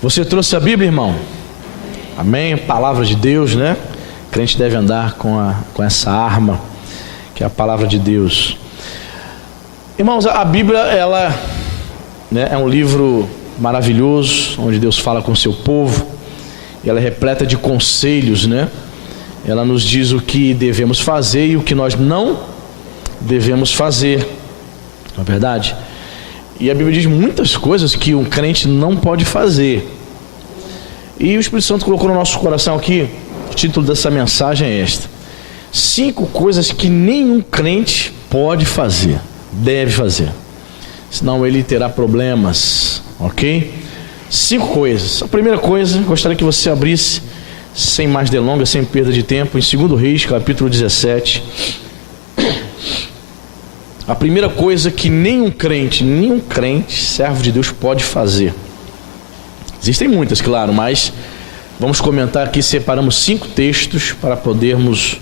Você trouxe a Bíblia, irmão? Amém? Palavra de Deus, né? O crente deve andar com essa arma, que é a palavra de Deus. Irmãos, a Bíblia, ela, né, é um livro maravilhoso, onde Deus fala com o seu povo. Ela é repleta de conselhos, né? Ela nos diz o que devemos fazer e o que nós não devemos fazer. Não é verdade? E a Bíblia diz muitas coisas que um crente não pode fazer. E o Espírito Santo colocou no nosso coração aqui, o título dessa mensagem é esta: 5 coisas que nenhum crente pode fazer, deve fazer, senão ele terá problemas, ok? 5 coisas. A primeira coisa, gostaria que você abrisse, sem mais delongas, sem perda de tempo, em 2 Reis, capítulo 17. A primeira coisa que nenhum crente, servo de Deus, pode fazer. Existem muitas, claro, mas vamos comentar aqui, separamos 5 textos para podermos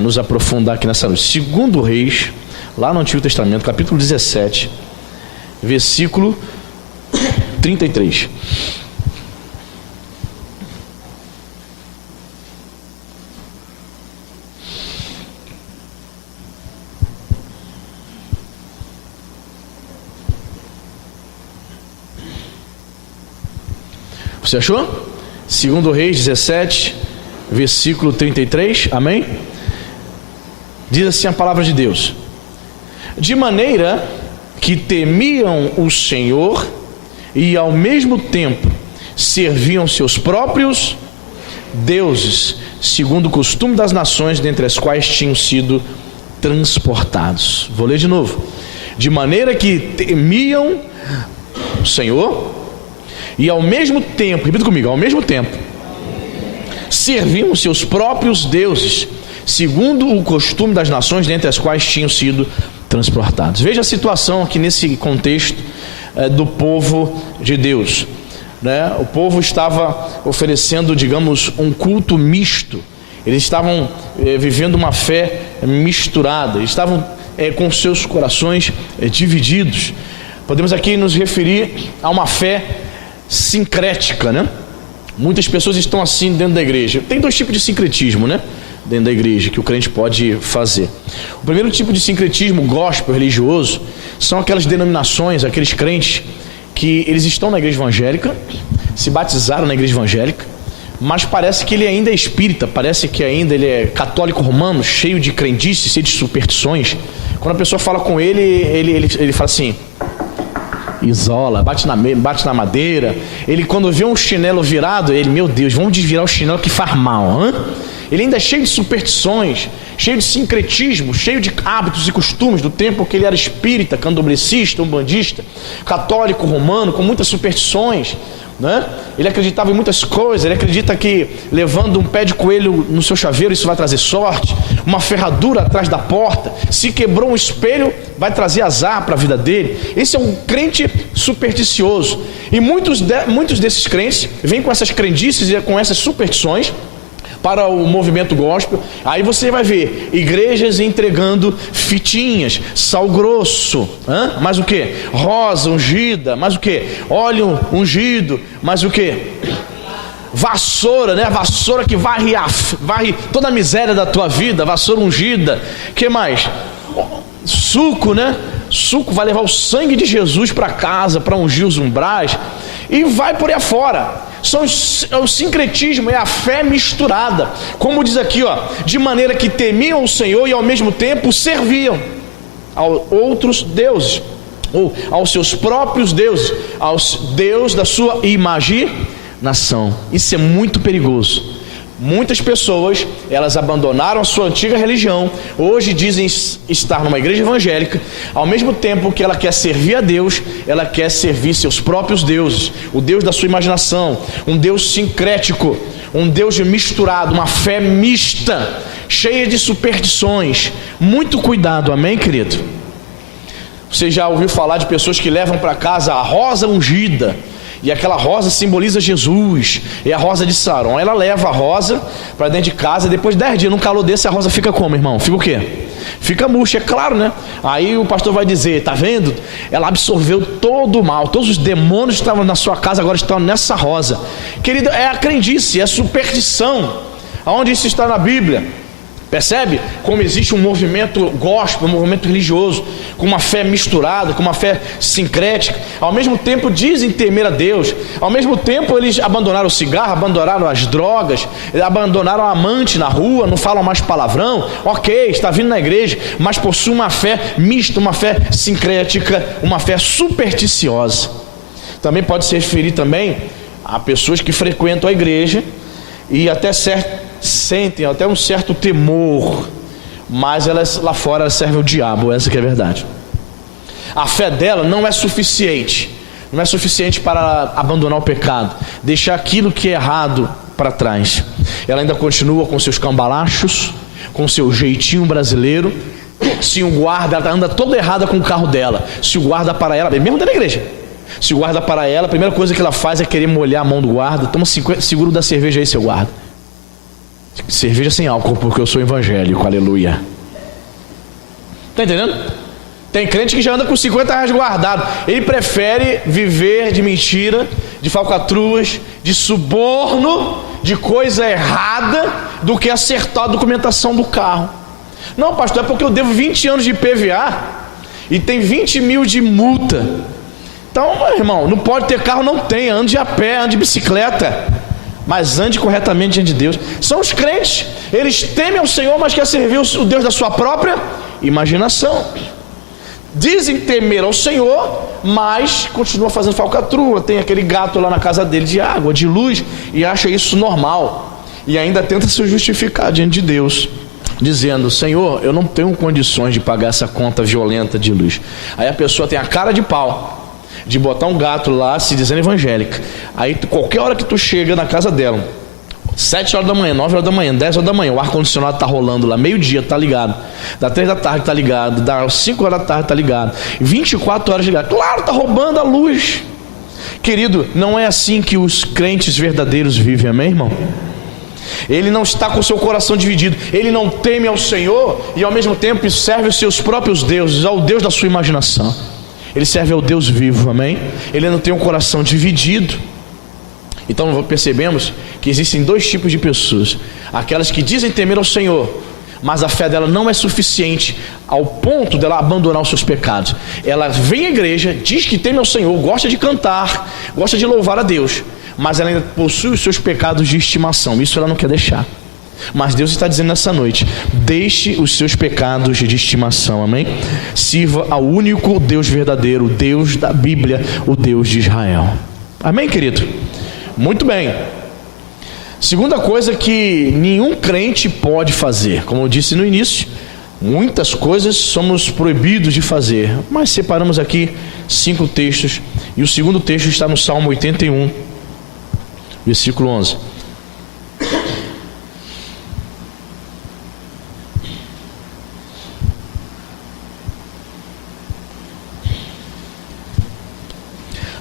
nos aprofundar aqui nessa noite. 2 Reis, lá no Antigo Testamento, capítulo 17, versículo 33. Você achou? 2 Reis 17, versículo 33, amém? Diz assim a palavra de Deus: de maneira que temiam o Senhor e ao mesmo tempo serviam seus próprios deuses, segundo o costume das nações dentre as quais tinham sido transportados. Vou ler de novo. De maneira que temiam o Senhor e ao mesmo tempo, repita comigo, ao mesmo tempo, serviam seus próprios deuses, segundo o costume das nações dentre as quais tinham sido transportados. Veja a situação aqui nesse contexto do povo de Deus, né? O povo estava oferecendo, digamos, um culto misto. Eles estavam vivendo uma fé misturada, eles estavam com seus corações divididos. Podemos aqui nos referir a uma fé sincrética, né? Muitas pessoas estão assim dentro da igreja. Tem 2 tipos de sincretismo, né, dentro da igreja, que o crente pode fazer. O primeiro tipo de sincretismo gospel religioso são aquelas denominações, aqueles crentes que eles estão na igreja evangélica, se batizaram na igreja evangélica, mas parece que ele ainda é espírita, parece que ainda ele é católico romano, cheio de crendices, cheio de superstições. Quando a pessoa fala com ele fala assim: isola, bate na madeira. Ele, quando vê um chinelo virado, ele, meu Deus, vamos desvirar o chinelo que faz mal, hein? Ele ainda é cheio de superstições, cheio de sincretismo, cheio de hábitos e costumes do tempo que ele era espírita, candomblessista, umbandista, católico romano, com muitas superstições, né? Ele acreditava em muitas coisas. Ele acredita que levando um pé de coelho no seu chaveiro isso vai trazer sorte, uma ferradura atrás da porta, se quebrou um espelho vai trazer azar para a vida dele. Esse é um crente supersticioso, e muitos desses crentes vêm com essas crendices e com essas superstições para o movimento gospel. Aí você vai ver igrejas entregando fitinhas, sal grosso, mais o que? Rosa ungida, mais o que? Óleo ungido, mais o que? Vassoura, né? A vassoura que varre toda a miséria da tua vida, vassoura ungida. Que mais? Suco, né? Suco vai levar o sangue de Jesus para casa, para ungir os umbrais, e vai por aí afora. É o sincretismo, é a fé misturada. Como diz aqui, ó, de maneira que temiam o Senhor e ao mesmo tempo serviam a outros deuses, ou aos seus próprios deuses, aos deuses da sua imaginação. Isso é muito perigoso. Muitas pessoas, elas abandonaram a sua antiga religião, hoje dizem estar numa igreja evangélica, ao mesmo tempo que ela quer servir a Deus, ela quer servir seus próprios deuses, o Deus da sua imaginação, um Deus sincrético, um Deus misturado, uma fé mista, cheia de superstições. Muito cuidado, amém, querido? Você já ouviu falar de pessoas que levam para casa a rosa ungida, E aquela rosa simboliza Jesus, é a rosa de Saron. Ela leva a rosa para dentro de casa, e depois de 10 dias, num calor desse, a rosa fica como, irmão? Fica o quê? Fica murcha, é claro, né? Aí o pastor vai dizer, tá vendo? Ela absorveu todo o mal, todos os demônios que estavam na sua casa agora estão nessa rosa. Querido, é a crendice, é a superstição. Aonde isso está na Bíblia? Percebe como existe um movimento gospel, um movimento religioso, com uma fé misturada, com uma fé sincrética. Ao mesmo tempo dizem temer a Deus, ao mesmo tempo eles abandonaram o cigarro, abandonaram as drogas, abandonaram a amante na rua, não falam mais palavrão. Ok, está vindo na igreja, mas possui uma fé mista, uma fé sincrética, uma fé supersticiosa. Também pode se referir também a pessoas que frequentam a igreja e até sentem até um certo temor, mas elas lá fora elas servem o diabo, essa que é a verdade. A fé dela não é suficiente para abandonar o pecado, deixar aquilo que é errado para trás. Ela ainda continua com seus cambalachos, com seu jeitinho brasileiro. Se o guarda, ela anda toda errada com o carro dela. Se o guarda para ela, mesmo dentro da igreja, se o guarda para ela, a primeira coisa que ela faz é querer molhar a mão do guarda. Toma seguro da cerveja aí, seu guarda. Cerveja sem álcool, porque eu sou evangélico, aleluia. Tá entendendo? Tem crente que já anda com 50 reais guardado. Ele prefere viver de mentira, de falcatruas, de suborno, de coisa errada, do que acertar a documentação do carro. Não, pastor, é porque eu devo 20 anos de IPVA e tem 20 mil de multa. Então, meu irmão, não pode ter carro, não tem. Ande a pé, ande de bicicleta, mas ande corretamente diante de Deus. São os crentes, eles temem ao Senhor, mas querem servir o Deus da sua própria imaginação. Dizem temer ao Senhor, mas continuam fazendo falcatrua. Tem aquele gato lá na casa dele de água, de luz, e acha isso normal, e ainda tenta se justificar diante de Deus, dizendo: Senhor, eu não tenho condições de pagar essa conta violenta de luz. Aí a pessoa tem a cara de pau de botar um gato lá se dizendo evangélica. Aí qualquer hora que tu chega na casa dela, 7 horas da manhã, 9 horas da manhã, 10 horas da manhã, o ar-condicionado tá rolando lá, meio-dia tá ligado, dá 3 da tarde tá ligado, dá 5 horas da tarde tá ligado, 24 horas ligado. Claro, tá roubando a luz. Querido, não é assim que os crentes verdadeiros vivem, amém, irmão? Ele não está com o seu coração dividido, ele não teme ao Senhor e ao mesmo tempo serve os seus próprios deuses, ao Deus da sua imaginação. Ele serve ao Deus vivo, amém? Ele não tem um coração dividido. Então percebemos que existem dois tipos de pessoas: aquelas que dizem temer ao Senhor, mas a fé dela não é suficiente ao ponto dela abandonar os seus pecados. Ela vem à igreja, diz que teme ao Senhor, gosta de cantar, gosta de louvar a Deus, mas ela ainda possui os seus pecados de estimação. Isso ela não quer deixar. Mas Deus está dizendo nessa noite: deixe os seus pecados de estimação, amém? Sirva ao único Deus verdadeiro, o Deus da Bíblia, o Deus de Israel, amém, querido? Muito bem. Segunda coisa que nenhum crente pode fazer, como eu disse no início, muitas coisas somos proibidos de fazer, mas separamos aqui 5 textos, e o segundo texto está no Salmo 81, versículo 11.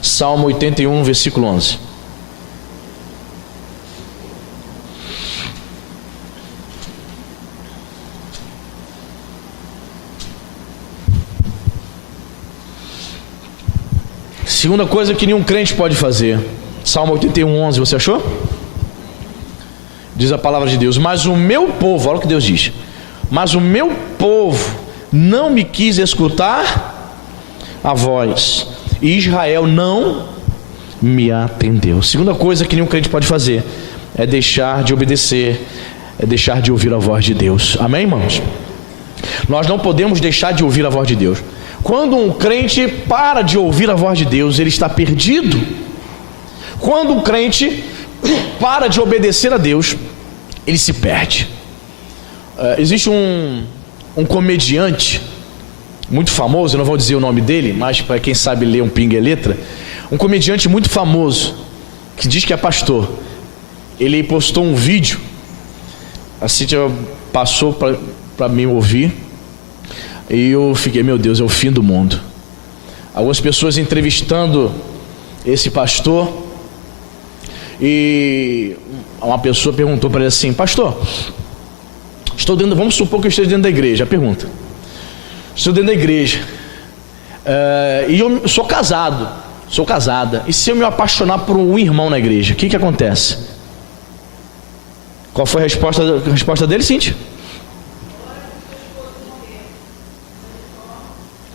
Salmo 81, versículo 11. Segunda coisa que nenhum crente pode fazer. Salmo 81, 11, você achou? Diz a palavra de Deus: mas o meu povo, olha o que Deus diz: mas o meu povo não me quis escutar a voz, e Israel não me atendeu. Segunda coisa que nenhum crente pode fazer é deixar de obedecer, é deixar de ouvir a voz de Deus, amém, irmãos? Nós não podemos deixar de ouvir a voz de Deus. Quando um crente para de ouvir a voz de Deus, ele está perdido. Quando um crente para de obedecer a Deus, ele se perde. Existe um comediante muito famoso, eu não vou dizer o nome dele, mas para quem sabe ler um pinga e letra, um comediante muito famoso, que diz que é pastor. Ele postou um vídeo, a Cíntia passou para mim ouvir, e eu fiquei: meu Deus, é o fim do mundo. Algumas pessoas entrevistando esse pastor, e uma pessoa perguntou para ele assim: pastor, vamos supor que eu esteja dentro da igreja. A pergunta: estou dentro da igreja, e eu sou casada, e se eu me apaixonar por um irmão na igreja, o que acontece? Qual foi a resposta dele, Cíntia?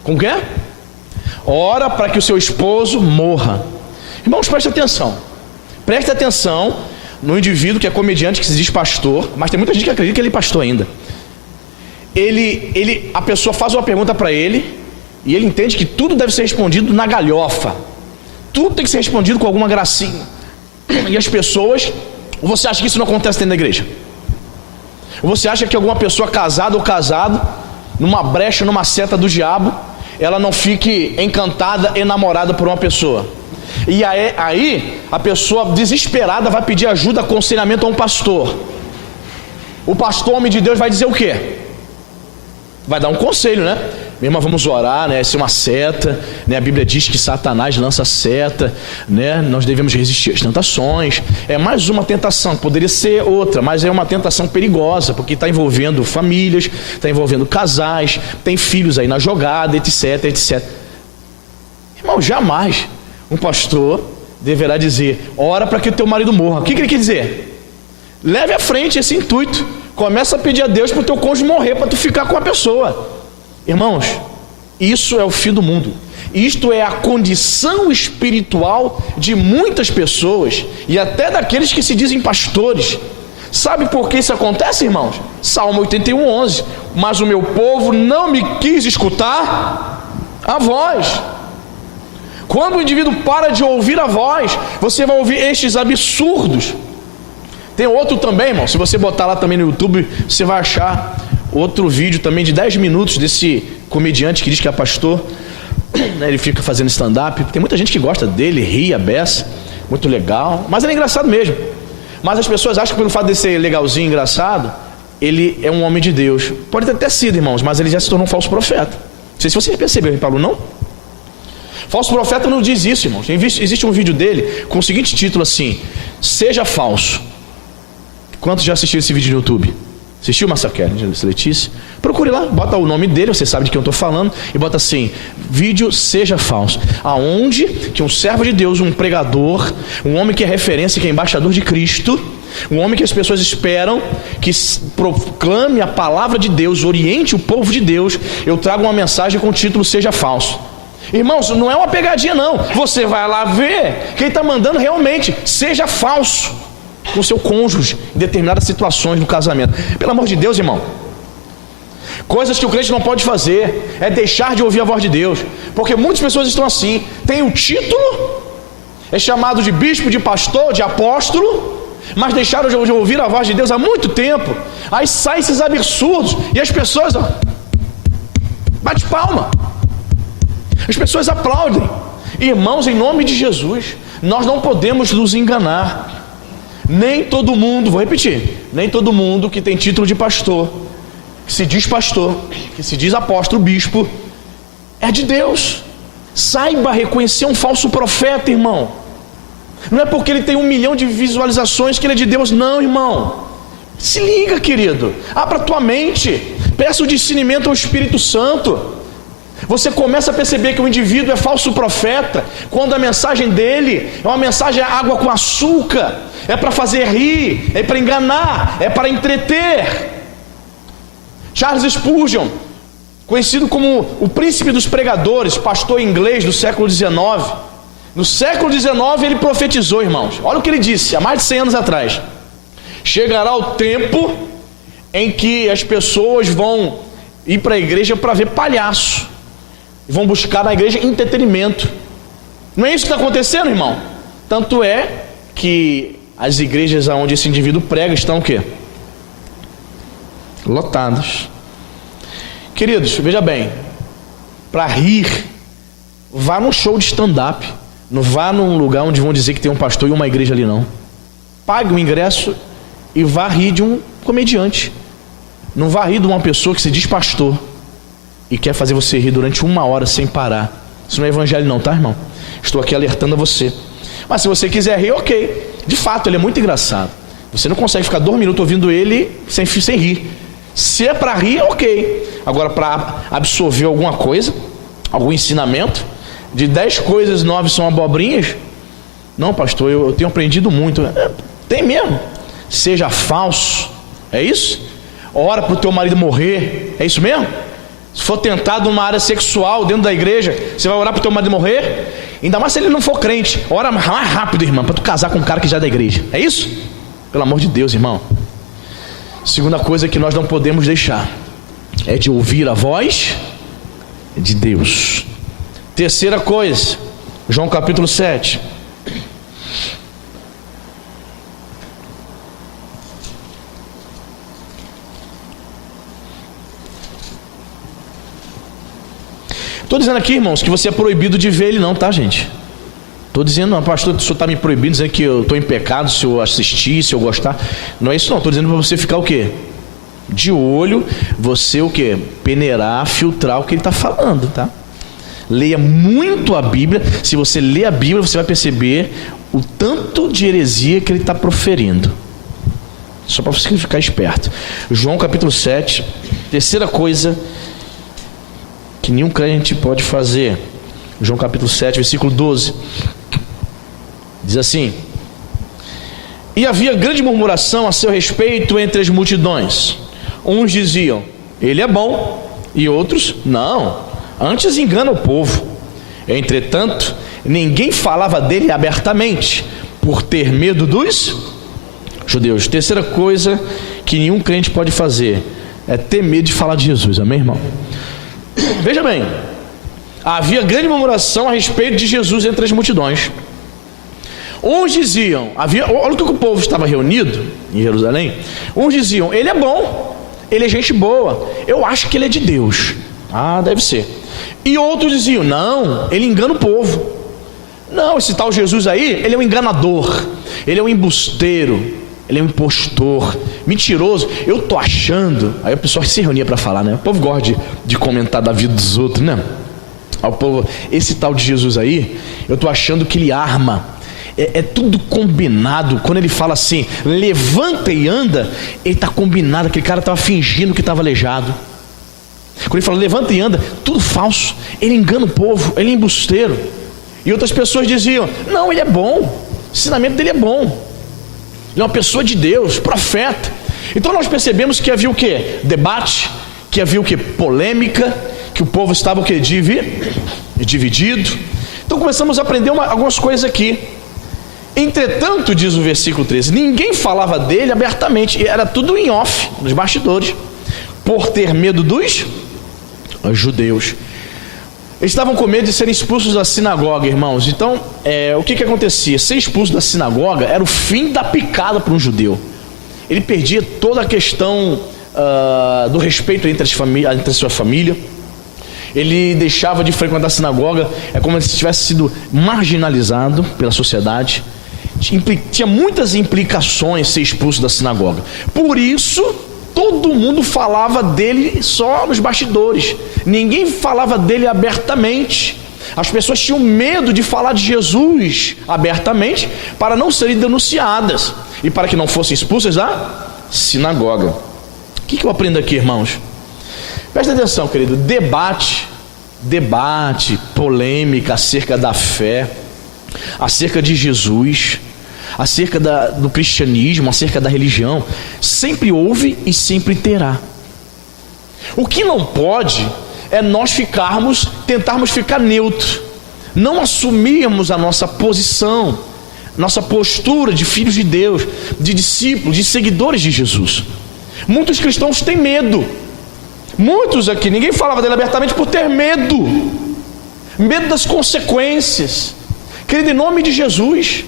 Com o quê? Ora para que o seu esposo morra. Irmãos, preste atenção no indivíduo que é comediante, que se diz pastor, mas tem muita gente que acredita que ele é pastor ainda. A pessoa faz uma pergunta para ele, e ele entende que tudo deve ser respondido na galhofa, tudo tem que ser respondido com alguma gracinha. E as pessoas, ou você acha que isso não acontece dentro da igreja? Ou você acha que alguma pessoa casada ou casado, numa brecha, numa seta do diabo, ela não fique encantada, enamorada por uma pessoa? E aí a pessoa desesperada vai pedir ajuda, aconselhamento a um pastor. O pastor, homem de Deus, vai dizer o quê? Vai dar um conselho, né? Minha irmã, vamos orar, né? Essa é uma seta, né? A Bíblia diz que Satanás lança seta, né? Nós devemos resistir às tentações. É mais uma tentação, poderia ser outra, mas é uma tentação perigosa, porque está envolvendo famílias, está envolvendo casais, tem filhos aí na jogada, etc, etc. Irmão, jamais um pastor deverá dizer: ora para que o teu marido morra. O que ele quer dizer? Leve à frente esse intuito. Começa a pedir a Deus para o teu cônjuge morrer, para tu ficar com a pessoa. Irmãos, isso é o fim do mundo. Isto é a condição espiritual de muitas pessoas, e até daqueles que se dizem pastores. Sabe por que isso acontece, irmãos? Salmo 81:11. Mas o meu povo não me quis escutar a voz. Quando o indivíduo para de ouvir a voz, você vai ouvir estes absurdos. Tem outro também, irmão, se você botar lá também no YouTube, você vai achar outro vídeo também de 10 minutos desse comediante que diz que é pastor, né? Ele fica fazendo stand-up, tem muita gente que gosta dele, ri, beça, muito legal, mas ele é engraçado mesmo. Mas as pessoas acham que pelo fato de ser legalzinho, engraçado, ele é um homem de Deus. Pode ter até sido, irmãos, mas ele já se tornou um falso profeta. Não sei se vocês perceberam, Paulo, não? Falso profeta não diz isso, irmãos. Existe um vídeo dele com o seguinte título assim: seja falso. Quantos já assistiram esse vídeo no YouTube? Assistiu, Marcelo Letícia? Procure lá, bota o nome dele, você sabe de quem eu estou falando, e bota assim: vídeo seja falso. Aonde que um servo de Deus, um pregador, um homem que é referência, que é embaixador de Cristo, um homem que as pessoas esperam que proclame a palavra de Deus, oriente o povo de Deus, eu trago uma mensagem com o título seja falso. Irmãos, não é uma pegadinha não. Você vai lá ver quem está mandando realmente seja falso com seu cônjuge em determinadas situações no casamento. Pelo amor de Deus, irmão, coisas que o crente não pode fazer é deixar de ouvir a voz de Deus, porque muitas pessoas estão assim, tem o título, é chamado de bispo, de pastor, de apóstolo, mas deixaram de ouvir a voz de Deus há muito tempo. Aí saem esses absurdos e as pessoas bate palma, as pessoas aplaudem. Irmãos, em nome de Jesus, nós não podemos nos enganar. Nem todo mundo, vou repetir, nem todo mundo que tem título de pastor, que se diz pastor, que se diz apóstolo, bispo, é de Deus. Saiba reconhecer um falso profeta, irmão. Não é porque ele tem 1 milhão de visualizações que ele é de Deus, não, irmão. Se liga, querido, abra tua mente, peça o discernimento ao Espírito Santo. Você começa a perceber que o indivíduo é falso profeta quando a mensagem dele é uma mensagem água com açúcar, é para fazer rir, é para enganar, é para entreter. Charles Spurgeon, conhecido como o príncipe dos pregadores, pastor inglês do século XIX, no século XIX ele profetizou, irmãos, olha o que ele disse há mais de 100 anos atrás: chegará o tempo em que as pessoas vão ir para a igreja para ver palhaço, vão buscar na igreja entretenimento. Não é isso que está acontecendo, irmão? Tanto é que as igrejas onde esse indivíduo prega estão o quê? Lotadas. Queridos, veja bem, para rir, vá num show de stand-up, não vá num lugar onde vão dizer que tem um pastor e uma igreja ali, não. Pague o ingresso e vá rir de um comediante. Não vá rir de uma pessoa que se diz pastor e quer fazer você rir durante 1 hora sem parar. Isso não é evangelho não, tá, irmão? Estou aqui alertando a você. Mas se você quiser rir, ok. De fato, ele é muito engraçado. Você não consegue ficar 2 minutos ouvindo ele sem rir. Se é para rir, ok. Agora, para absorver alguma coisa, algum ensinamento, de 10 coisas, 9 são abobrinhas. Não, pastor, eu tenho aprendido muito. Tem mesmo. Seja falso. É isso? Ora para o teu marido morrer. É isso mesmo? Se for tentado numa área sexual dentro da igreja, você vai orar para o teu marido morrer? Ainda mais se ele não for crente. Ora mais rápido, irmão, para tu casar com um cara que já é da igreja. É isso? Pelo amor de Deus, irmão. Segunda coisa que nós não podemos deixar é de ouvir a voz de Deus. Terceira coisa, João capítulo 7. Estou dizendo aqui, irmãos, que você é proibido de ver ele não, tá, gente? Estou dizendo, não, pastor, o senhor está me proibindo, dizendo que eu estou em pecado se eu assistir, se eu gostar. Não é isso não, estou dizendo para você ficar o quê? De olho, você o quê? Peneirar, filtrar o que ele está falando, tá? Leia muito a Bíblia. Se você ler a Bíblia, você vai perceber o tanto de heresia que ele está proferindo. Só para você ficar esperto. João capítulo 7, terceira coisa que nenhum crente pode fazer. João capítulo 7, versículo 12. Diz assim: e havia grande murmuração a seu respeito entre as multidões. Uns diziam, ele é bom, e outros, não, antes engana o povo. Entretanto, ninguém falava dele abertamente, por ter medo dos judeus. Terceira coisa que nenhum crente pode fazer é ter medo de falar de Jesus, amém, irmão? Veja bem, havia grande murmuração a respeito de Jesus entre as multidões. Uns diziam, olha o que o povo estava reunido em Jerusalém. Uns diziam, ele é bom, ele é gente boa, eu acho que ele é de Deus. Ah, deve ser. E outros diziam, não, ele engana o povo. Não, esse tal Jesus aí, ele é um enganador, ele é um embusteiro, ele é um impostor, mentiroso. Eu tô achando. Aí o pessoal se reunia para falar, né? O povo gosta de comentar da vida dos outros, né? Ao povo, esse tal de Jesus aí, eu tô achando que ele arma. É tudo combinado. Quando ele fala assim, levanta e anda, ele está combinado. Aquele cara estava fingindo que estava aleijado. Quando ele fala levanta e anda, tudo falso. Ele engana o povo, ele é embusteiro. E outras pessoas diziam, não, ele é bom, o ensinamento dele é bom, ele é uma pessoa de Deus, profeta. Então nós percebemos que havia o que? Debate, que havia o que? Polêmica, que o povo estava o que? Dividido. Então começamos a aprender algumas coisas aqui. Entretanto, diz o versículo 13, ninguém falava dele abertamente, era tudo em off, nos bastidores, por ter medo dos judeus. Eles estavam com medo de serem expulsos da sinagoga, irmãos. Então, o que acontecia? Ser expulso da sinagoga era o fim da picada para um judeu. Ele perdia toda a questão do respeito entre a sua família. Ele deixava de frequentar a sinagoga, é como se tivesse sido marginalizado pela sociedade. Tinha muitas implicações ser expulso da sinagoga. Por isso, todo mundo falava dele só nos bastidores. Ninguém falava dele abertamente. As pessoas tinham medo de falar de Jesus abertamente para não serem denunciadas e para que não fossem expulsas da sinagoga. O que eu aprendo aqui, irmãos? Presta atenção, querido. Debate, polêmica acerca da fé, acerca de Jesus, acerca do cristianismo, acerca da religião, sempre houve e sempre terá. O que não pode é nós tentarmos ficar neutros, não assumirmos a nossa posição, nossa postura de filhos de Deus, de discípulos, de seguidores de Jesus. Muitos cristãos têm medo. Muitos aqui, ninguém falava dele abertamente por ter medo das consequências. Querido, em nome de Jesus,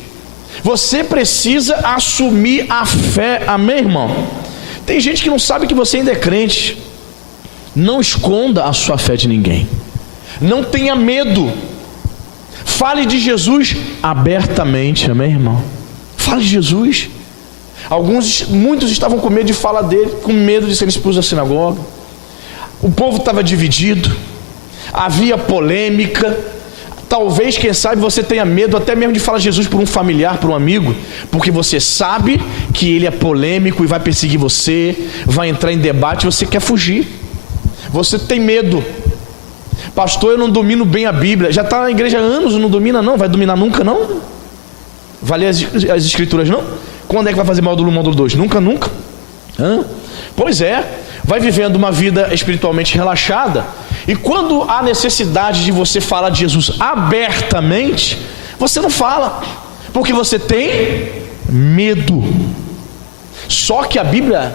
você precisa assumir a fé, amém, irmão? Tem gente que não sabe que você ainda é crente. Não esconda a sua fé de ninguém, não tenha medo, fale de Jesus abertamente, amém, irmão? Fale de Jesus. Muitos estavam com medo de falar dele, com medo de ser expulsos da sinagoga. O povo estava dividido, havia polêmica, Talvez, quem sabe, você tenha medo até mesmo de falar de Jesus para um familiar, para um amigo, porque você sabe que ele é polêmico e vai perseguir você, vai entrar em debate, você quer fugir. Você tem medo. Pastor, eu não domino bem a Bíblia. Já está na igreja há anos, não domina não, vai dominar nunca não? Vai ler as escrituras não? Quando é que vai fazer módulo 1, módulo 2? Nunca? Pois é, vai vivendo uma vida espiritualmente relaxada, e quando há necessidade de você falar de Jesus abertamente, você não fala, porque você tem medo. Só que a Bíblia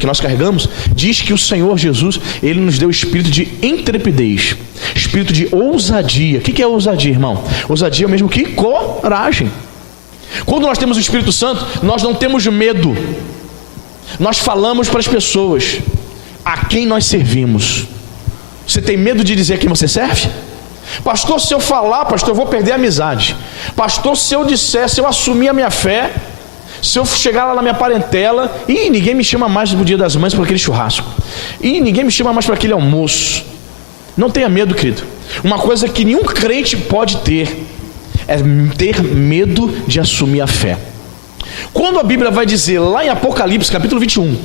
que nós carregamos, diz que o Senhor Jesus, Ele nos deu espírito de intrepidez, espírito de ousadia. O que é ousadia, irmão? Ousadia é o mesmo que coragem. Quando nós temos o Espírito Santo, nós não temos medo. Nós falamos para as pessoas a quem nós servimos. Você tem medo de dizer a quem você serve? Pastor, se eu falar, pastor, eu vou perder a amizade. Pastor, se eu disser, se eu assumir a minha fé, se eu chegar lá na minha parentela, e ninguém me chama mais no dia das mães para aquele churrasco, e ninguém me chama mais para aquele almoço. Não tenha medo, querido. Uma coisa que nenhum crente pode ter é ter medo de assumir a fé. Quando a Bíblia vai dizer lá em Apocalipse capítulo 21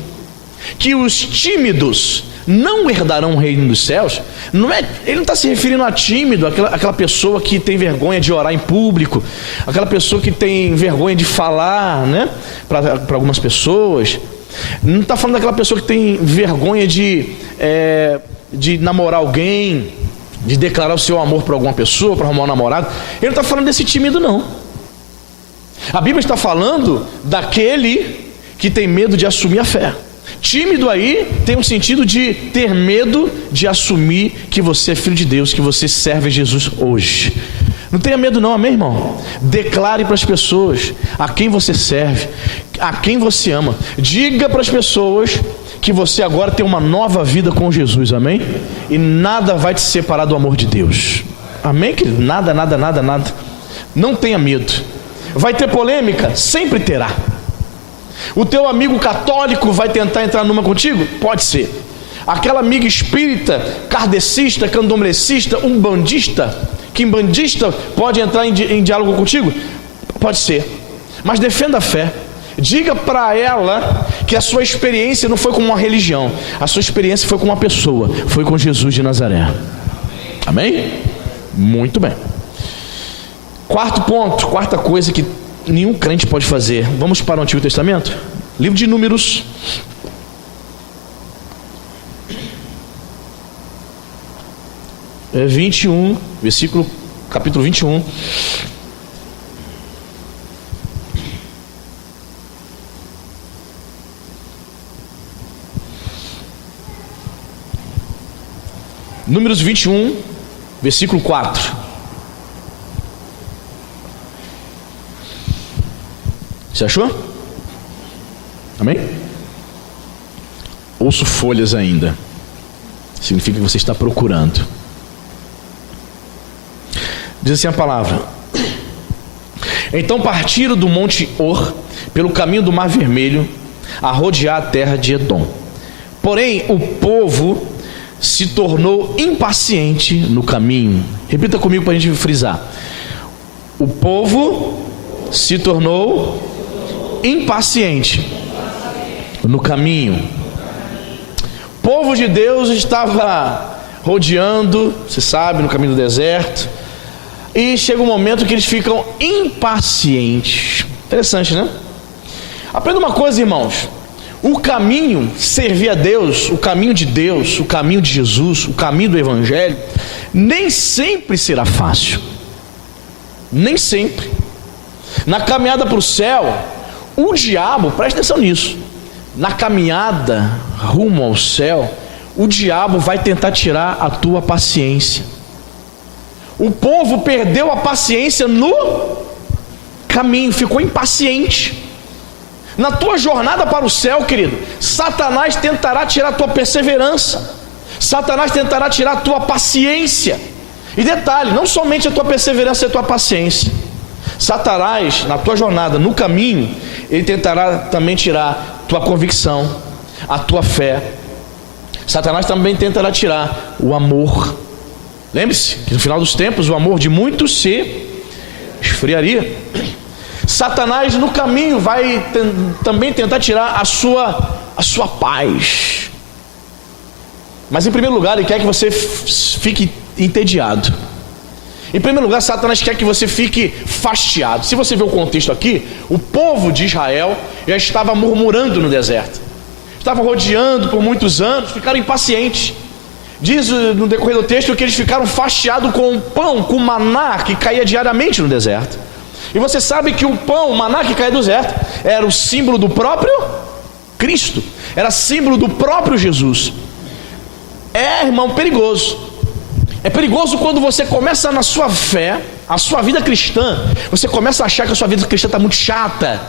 que os tímidos não herdarão o reino dos céus, ele não está se referindo a tímido, aquela pessoa que tem vergonha de orar em público, aquela pessoa que tem vergonha de falar, né, para algumas pessoas. Não está falando daquela pessoa que tem vergonha de namorar alguém, de declarar o seu amor para alguma pessoa, para arrumar um namorado. Ele não está falando desse tímido não. A Bíblia está falando daquele que tem medo de assumir a fé. Tímido aí tem um sentido de ter medo de assumir que você é filho de Deus, que você serve a Jesus hoje. Não tenha medo não, amém, irmão? Declare para as pessoas a quem você serve, a quem você ama. Diga para as pessoas que você agora tem uma nova vida com Jesus, amém? E nada vai te separar do amor de Deus, amém, querido? Nada. Não tenha medo. Vai ter polêmica? Sempre terá. O teu amigo católico vai tentar entrar numa contigo? Pode ser. Aquela amiga espírita, kardecista, candomblecista, umbandista, quimbandista pode entrar em diálogo contigo? Pode ser. Mas defenda a fé. Diga para ela que a sua experiência não foi com uma religião, a sua experiência foi com uma pessoa, foi com Jesus de Nazaré. Amém? Muito bem. Quarto ponto, quarta coisa que nenhum crente pode fazer. Vamos para o Antigo Testamento? Livro de Números. Capítulo 21. Números 21, versículo 4. Você achou? Amém? Ouço folhas ainda. Significa que você está procurando. Diz assim a palavra: então partiram do monte Or, pelo caminho do Mar Vermelho, a rodear a terra de Edom. Porém, o povo se tornou impaciente no caminho. Repita comigo para a gente frisar. O povo se tornou impaciente no caminho. O povo de Deus estava rodeando, você sabe, no caminho do deserto, e chega um momento que eles ficam impacientes. Interessante, né? Aprenda uma coisa, irmãos: o caminho, servir a Deus, o caminho de Deus, o caminho de Jesus, o caminho do Evangelho, nem sempre será fácil. Nem sempre. Na caminhada para o céu, o diabo, presta atenção nisso, na caminhada rumo ao céu, o diabo vai tentar tirar a tua paciência. O povo perdeu a paciência no caminho, ficou impaciente. Na tua jornada para o céu, querido, Satanás tentará tirar a tua perseverança, Satanás tentará tirar a tua paciência. E detalhe, não somente a tua perseverança e a tua paciência, Satanás, na tua jornada, no caminho, ele tentará também tirar tua convicção, a tua fé. Satanás também tentará tirar o amor. Lembre-se que no final dos tempos o amor de muitos se esfriaria. Satanás no caminho vai também tentar tirar a sua paz. Mas em primeiro lugar ele quer que você fique entediado. Em primeiro lugar, Satanás quer que você fique fastiado. Se você ver o contexto aqui, o povo de Israel já estava murmurando no deserto, estava rodeando por muitos anos, ficaram impacientes. Diz no decorrer do texto que eles ficaram fastiados com o pão, com o maná que caía diariamente no deserto. E você sabe que o pão, o maná que caía do deserto, era o símbolo do próprio Cristo, era símbolo do próprio Jesus. Irmão, perigoso. É perigoso quando você começa na sua fé, a sua vida cristã, você começa a achar que a sua vida cristã está muito chata,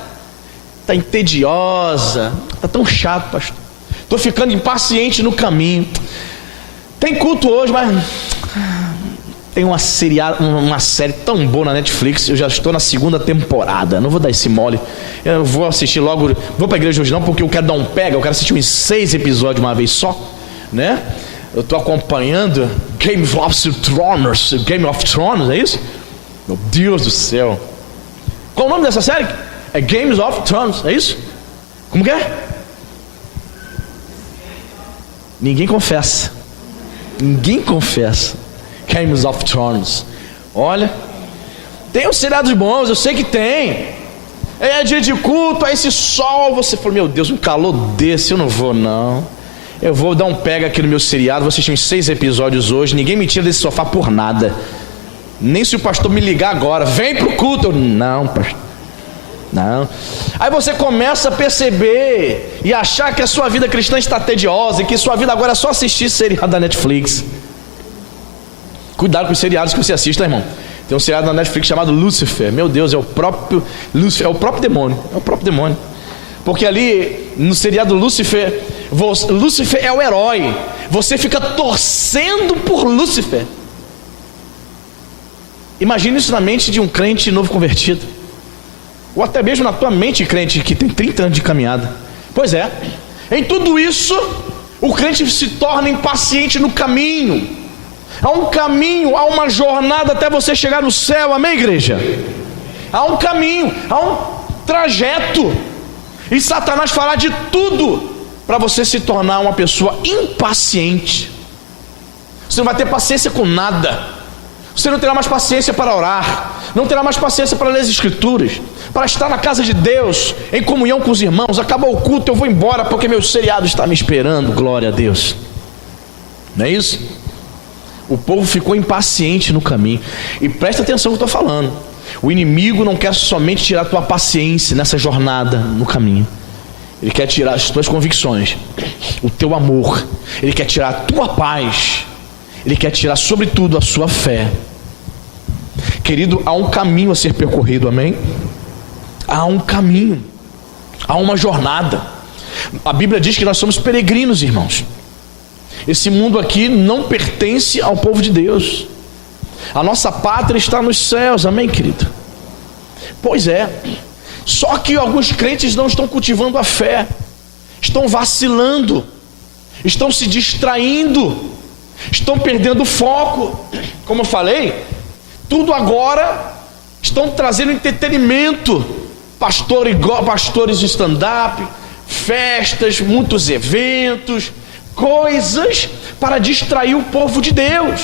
está entediosa, está tão chato, pastor. Estou ficando impaciente no caminho. Tem culto hoje, mas tem uma série tão boa na Netflix. Eu já estou na 2ª temporada. Não vou dar esse mole. Eu vou assistir logo. Vou para a igreja hoje não, porque eu quero dar um pega. Eu quero assistir uns 6 episódios de uma vez só, né? Eu estou acompanhando Game of Thrones, é isso? Meu Deus do céu. Qual o nome dessa série? É Games of Thrones, é isso? Como que é? Ninguém confessa. Games of Thrones. Olha, tem os seriados bons, eu sei que tem. É dia de culto, aí esse sol, você falou, meu Deus, um calor desse, eu não vou não. Eu vou dar um pega aqui no meu seriado, vou assistir uns 6 episódios hoje. Ninguém me tira desse sofá por nada. Nem se o pastor me ligar agora, vem pro culto. Não, pastor, não. Aí você começa a perceber e achar que a sua vida cristã está tediosa e que sua vida agora é só assistir seriado da Netflix. Cuidado com os seriados que você assiste, irmão. Tem um seriado na Netflix chamado Lúcifer. Meu Deus, é o próprio Lúcifer, é o próprio demônio. Porque ali no seriado Lúcifer é o herói. Você fica torcendo por Lúcifer. Imagine isso na mente de um crente novo convertido, ou até mesmo na tua mente, crente que tem 30 anos de caminhada. Pois é, em tudo isso o crente se torna impaciente no caminho. Há um caminho, há uma jornada até você chegar no céu, amém, igreja? Há um caminho, há um trajeto. E Satanás fará de tudo para você se tornar uma pessoa impaciente. Você não vai ter paciência com nada. Você não terá mais paciência para orar, não terá mais paciência para ler as escrituras, para estar na casa de Deus, em comunhão com os irmãos. Acabou o culto, eu vou embora porque meu seriado está me esperando. Glória a Deus. Não é isso? O povo ficou impaciente no caminho. E presta atenção no que eu estou falando. O inimigo não quer somente tirar a tua paciência nessa jornada no caminho. Ele quer tirar as tuas convicções, o teu amor. Ele quer tirar a tua paz. Ele quer tirar sobretudo a sua fé. Querido, há um caminho a ser percorrido, amém? Há um caminho, há uma jornada. A Bíblia diz que nós somos peregrinos, irmãos. Esse mundo aqui não pertence ao povo de Deus. A nossa pátria está nos céus, amém, querido? Pois é. Só que alguns crentes não estão cultivando a fé, estão vacilando, estão se distraindo, estão perdendo o foco. Como eu falei, tudo agora estão trazendo entretenimento. Pastores de stand-up, festas, muitos eventos, coisas para distrair o povo de Deus.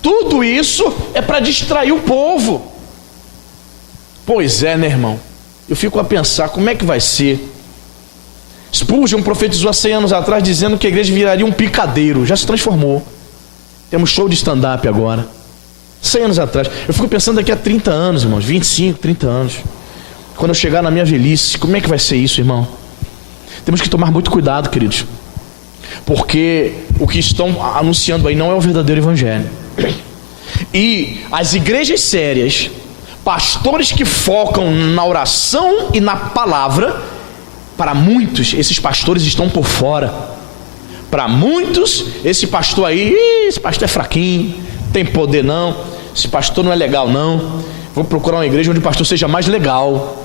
Tudo isso é para distrair o povo. Pois é, né, irmão? Eu fico a pensar, como é que vai ser? Spurgeon profetizou há 100 anos atrás, dizendo que a igreja viraria um picadeiro. Já se transformou. Temos show de stand-up agora. 100 anos atrás. Eu fico pensando daqui a 30 anos, irmãos, 25, 30 anos. Quando eu chegar na minha velhice, como é que vai ser isso, irmão? Temos que tomar muito cuidado, queridos. Porque o que estão anunciando aí não é o verdadeiro evangelho. E as igrejas sérias, pastores que focam na oração e na palavra, para muitos, esses pastores estão por fora. Para muitos, esse pastor aí, esse pastor é fraquinho, tem poder não, esse pastor não é legal não, vou procurar uma igreja onde o pastor seja mais legal.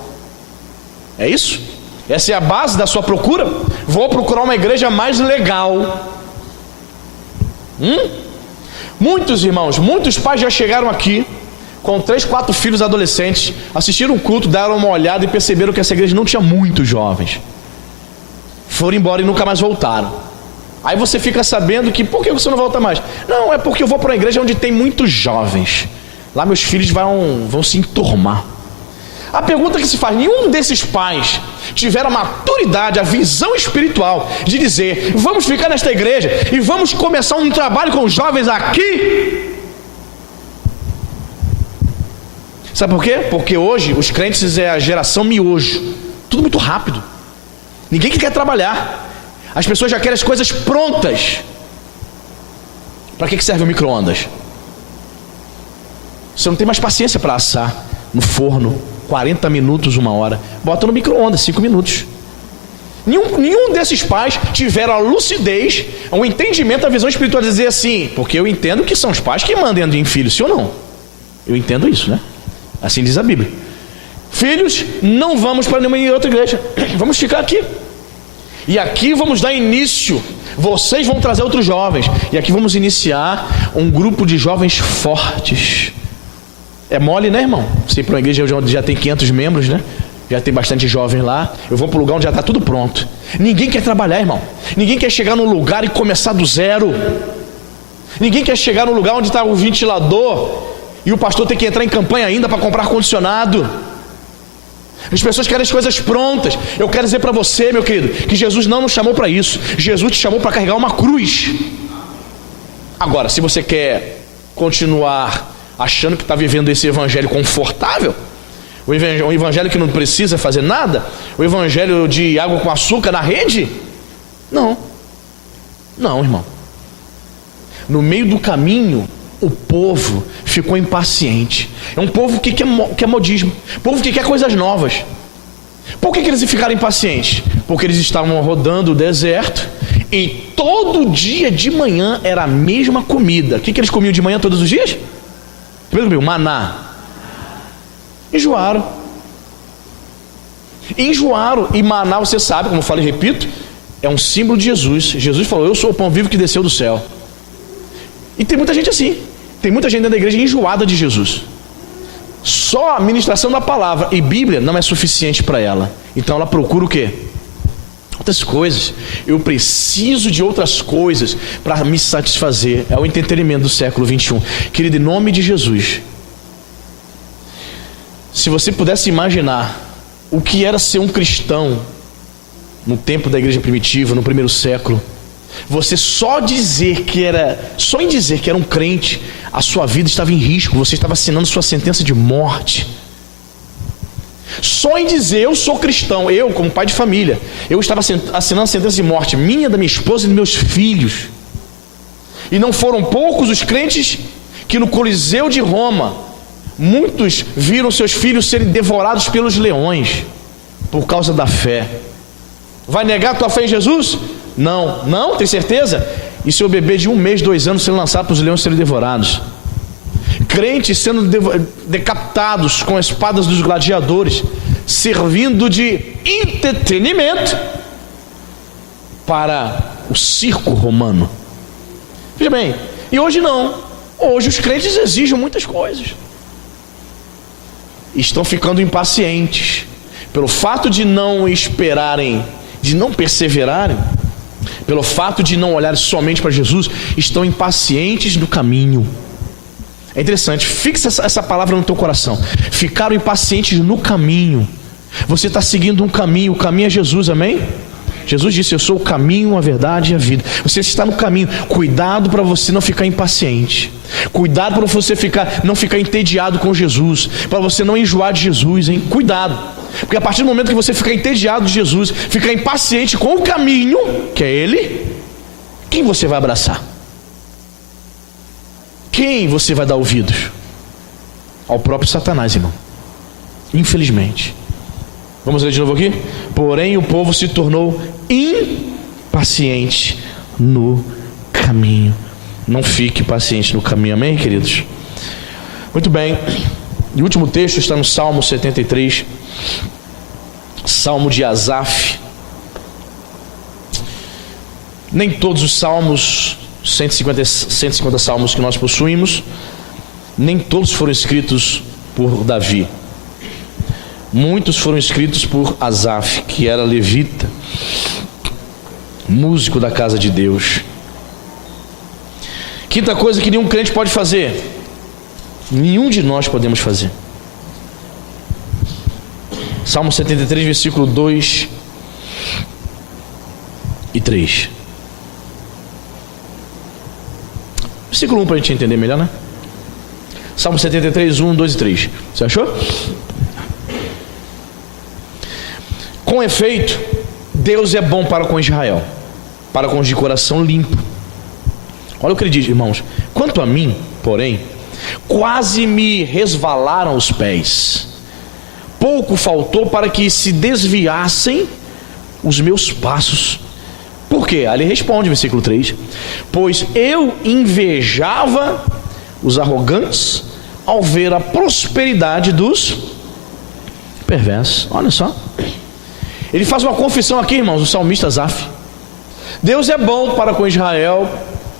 É isso? Essa é a base da sua procura? Vou procurar uma igreja mais legal. Muitos irmãos, muitos pais já chegaram aqui com 3, 4 filhos adolescentes, assistiram um culto, deram uma olhada e perceberam que essa igreja não tinha muitos jovens. Foram embora e nunca mais voltaram. Aí você fica sabendo que, por que você não volta mais? Não, é porque eu vou para uma igreja onde tem muitos jovens. Lá meus filhos vão se enturmar. A pergunta que se faz, nenhum desses pais tiveram a maturidade, a visão espiritual de dizer, vamos ficar nesta igreja e vamos começar um trabalho com os jovens aqui. Sabe por quê? Porque hoje os crentes é a geração miojo, tudo muito rápido, ninguém quer trabalhar, as pessoas já querem as coisas prontas. Para que serve o micro-ondas? Você não tem mais paciência para assar no forno 40 minutos, 1 hora. Bota no micro-ondas, 5 minutos. Nenhum desses pais tiveram a lucidez, o entendimento, a visão espiritual de dizer assim, porque eu entendo que são os pais que mandam em filhos, sim ou não? Eu entendo isso, né? Assim diz a Bíblia. Filhos, não vamos para nenhuma outra igreja, vamos ficar aqui. E aqui vamos dar início, vocês vão trazer outros jovens, e aqui vamos iniciar um grupo de jovens fortes. É mole, né, irmão? Você ir para uma igreja onde já tem 500 membros, né? Já tem bastante jovens lá. Eu vou para um lugar onde já está tudo pronto. Ninguém quer trabalhar, irmão. Ninguém quer chegar num lugar e começar do zero. Ninguém quer chegar num lugar onde está o ventilador e o pastor tem que entrar em campanha ainda para comprar ar-condicionado. As pessoas querem as coisas prontas. Eu quero dizer para você, meu querido, que Jesus não nos chamou para isso. Jesus te chamou para carregar uma cruz. Agora, se você quer continuar achando que está vivendo esse evangelho confortável, o evangelho que não precisa fazer nada, o evangelho de água com açúcar na rede, não, irmão. No meio do caminho, o povo ficou impaciente. É um povo que quer modismo, povo que quer coisas novas. Por que eles ficaram impacientes? Porque eles estavam rodando o deserto e todo dia de manhã era a mesma comida. O que eles comiam de manhã todos os dias? Maná. Enjoaram. E maná, você sabe, como eu falo e repito, é um símbolo de Jesus. Jesus falou, eu sou o pão vivo que desceu do céu. E tem muita gente assim. Tem muita gente dentro da igreja enjoada de Jesus. Só a ministração da palavra e Bíblia não é suficiente para ela. Então ela procura o quê? Outras coisas. Eu preciso de outras coisas para me satisfazer. É o entretenimento do século 21. Querido, em nome de Jesus, se você pudesse imaginar o que era ser um cristão no tempo da igreja primitiva, no primeiro século, você só em dizer que era um crente, a sua vida estava em risco, você estava assinando sua sentença de morte. Só em dizer eu sou cristão, eu como pai de família, eu estava assinando a sentença de morte minha, da minha esposa e dos meus filhos. E não foram poucos os crentes que no Coliseu de Roma, muitos viram seus filhos serem devorados pelos leões por causa da fé. Vai negar a tua fé em Jesus? Não, tem certeza? E seu bebê de 1 mês, 2 anos sendo lançado para os leões serem devorados. Crentes sendo decapitados com as espadas dos gladiadores, servindo de entretenimento para o circo romano. Veja bem, e hoje não. Hoje os crentes exigem muitas coisas. Estão ficando impacientes pelo fato de não esperarem, de não perseverarem, pelo fato de não olharem somente para Jesus, estão impacientes no caminho. É interessante, fixa essa palavra no teu coração. Ficaram impacientes no caminho. Você está seguindo um caminho, o caminho é Jesus, amém? Jesus disse, eu sou o caminho, a verdade e a vida. Você está no caminho, cuidado para você não ficar impaciente. Cuidado para você não ficar entediado com Jesus, para você não enjoar de Jesus, hein? Cuidado, porque a partir do momento que você ficar entediado de Jesus, ficar impaciente com o caminho, que é Ele, quem você vai abraçar? Quem você vai dar ouvidos? Ao próprio Satanás, irmão. Infelizmente. Vamos ler de novo aqui? Porém o povo se tornou impaciente no caminho. Não fique paciente no caminho, amém, queridos? Muito bem. E o último texto está no Salmo 73, Salmo de Asaf. Nem todos os salmos 150 salmos que nós possuímos, nem todos foram escritos por Davi. Muitos foram escritos por Asaf, que era levita, músico da casa de Deus. Quinta coisa que nenhum crente pode fazer, nenhum de nós podemos fazer. Salmo 73, versículo 2 e 3. Versículo 1 para a gente entender melhor, né? Salmo 73, 1, 2 e 3. Você achou? Com efeito, Deus é bom para com Israel, para com os de coração limpo. Olha o que ele diz, irmãos: quanto a mim, porém, quase me resvalaram os pés, pouco faltou para que se desviassem os meus passos. Por quê? Aí ele responde, versículo 3: pois eu invejava os arrogantes ao ver a prosperidade dos perversos. Olha só, ele faz uma confissão aqui, irmãos, o salmista Asaf. Deus é bom para com Israel,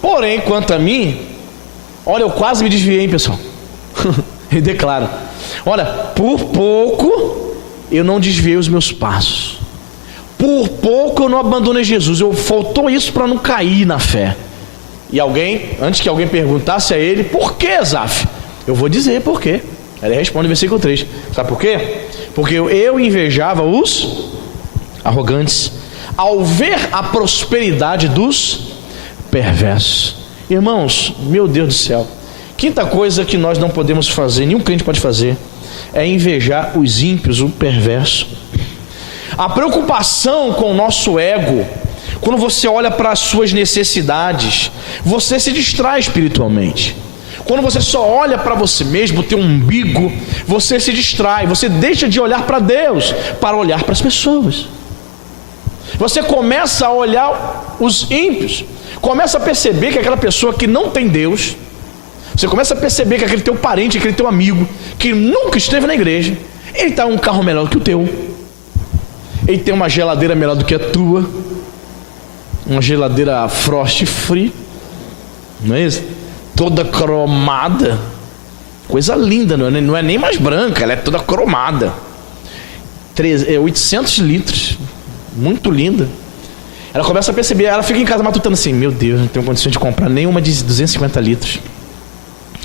porém, quanto a mim, olha, eu quase me desviei, hein, pessoal. Ele declara: olha, por pouco eu não desviei os meus passos, por pouco eu não abandonei Jesus. Faltou isso para não cair na fé. E alguém, antes que alguém perguntasse a ele: por que, Asaf? Eu vou dizer por quê. Ele responde no versículo 3. Sabe por quê? Porque eu invejava os arrogantes ao ver a prosperidade dos perversos. Irmãos, meu Deus do céu, quinta coisa que nós não podemos fazer, nenhum crente pode fazer, é invejar os ímpios, o perverso. A preocupação com o nosso ego, quando você olha para as suas necessidades, você se distrai espiritualmente. Quando você só olha para você mesmo, o teu umbigo, você se distrai, você deixa de olhar para Deus para olhar para as pessoas. Você começa a olhar os ímpios, começa a perceber que aquela pessoa que não tem Deus, você começa a perceber que aquele teu parente, aquele teu amigo, que nunca esteve na igreja, ele está em um carro melhor do que o teu, ele tem uma geladeira melhor do que a tua, uma geladeira frost free, não é isso? Toda cromada, coisa linda, não é nem mais branca, ela é toda cromada, 800 litros, muito linda. Ela começa a perceber, ela fica em casa matutando assim: meu Deus, não tenho condição de comprar nenhuma de 250 litros,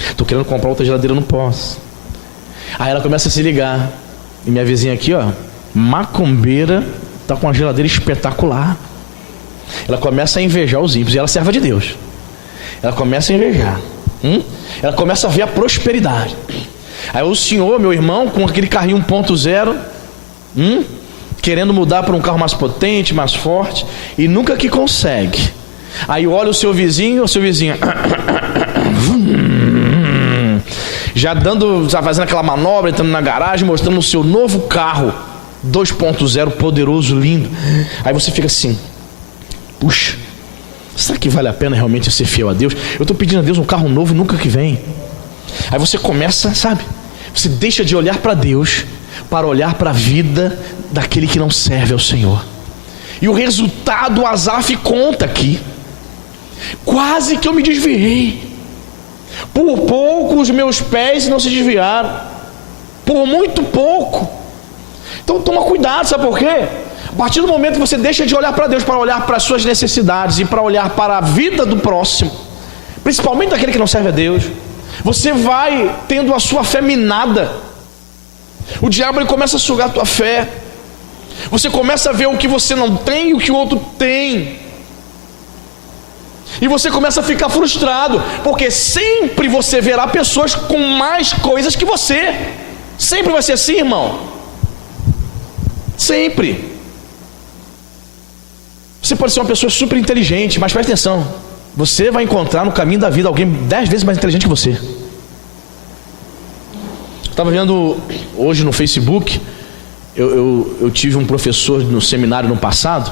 estou querendo comprar outra geladeira, não posso. Aí ela começa a se ligar, e minha vizinha aqui, ó, macumbeira, está com uma geladeira espetacular. Ela começa a invejar os ímpios, e ela é serva de Deus. Ela começa a invejar, ela começa a ver a prosperidade. Aí o senhor, meu irmão, com aquele carrinho 1.0, querendo mudar para um carro mais potente, mais forte, e nunca que consegue. Aí olha o seu vizinho já fazendo aquela manobra, entrando na garagem, mostrando o seu novo carro 2.0, poderoso, lindo. Aí você fica assim: puxa, será que vale a pena realmente ser fiel a Deus? Eu estou pedindo a Deus um carro novo e nunca que vem. Aí você começa, sabe, você deixa de olhar para Deus para olhar para a vida daquele que não serve ao Senhor. E o resultado, Asaf conta aqui: quase que eu me desviei, por pouco os meus pés não se desviaram, por muito pouco. Então toma cuidado, sabe por quê? A partir do momento que você deixa de olhar para Deus para olhar para as suas necessidades e para olhar para a vida do próximo, principalmente daquele que não serve a Deus, você vai tendo a sua fé minada. O diabo, ele começa a sugar a tua fé. Você começa a ver o que você não tem e o que o outro tem, e você começa a ficar frustrado, porque sempre você verá pessoas com mais coisas que você. Sempre vai ser assim, irmão. Sempre. Você pode ser uma pessoa super inteligente, mas presta atenção, você vai encontrar no caminho da vida alguém 10 vezes mais inteligente que você. Eu estava vendo hoje no Facebook, eu tive um professor no seminário no passado,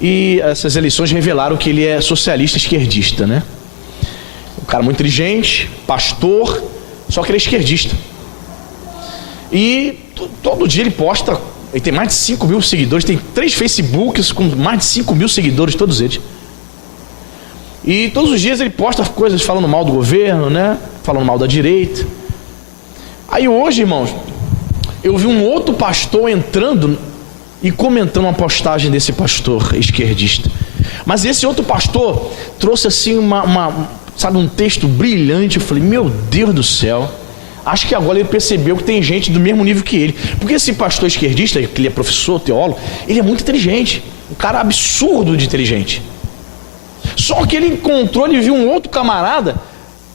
e essas eleições revelaram que ele é socialista esquerdista, né? Um cara muito inteligente, pastor, só que ele é esquerdista. E todo dia ele posta, ele tem mais de 5 mil seguidores, tem 3 Facebooks com mais de 5 mil seguidores, todos eles. E todos os dias ele posta coisas falando mal do governo, né? Falando mal da direita. Aí hoje, irmãos, eu vi um outro pastor entrando e comentando uma postagem desse pastor esquerdista. Mas esse outro pastor trouxe assim sabe, um texto brilhante. Eu falei, meu Deus do céu, acho que agora ele percebeu que tem gente do mesmo nível que ele. Porque esse pastor esquerdista, que ele é professor, teólogo, ele é muito inteligente, um cara absurdo de inteligente. Só que ele encontrou, ele viu um outro camarada,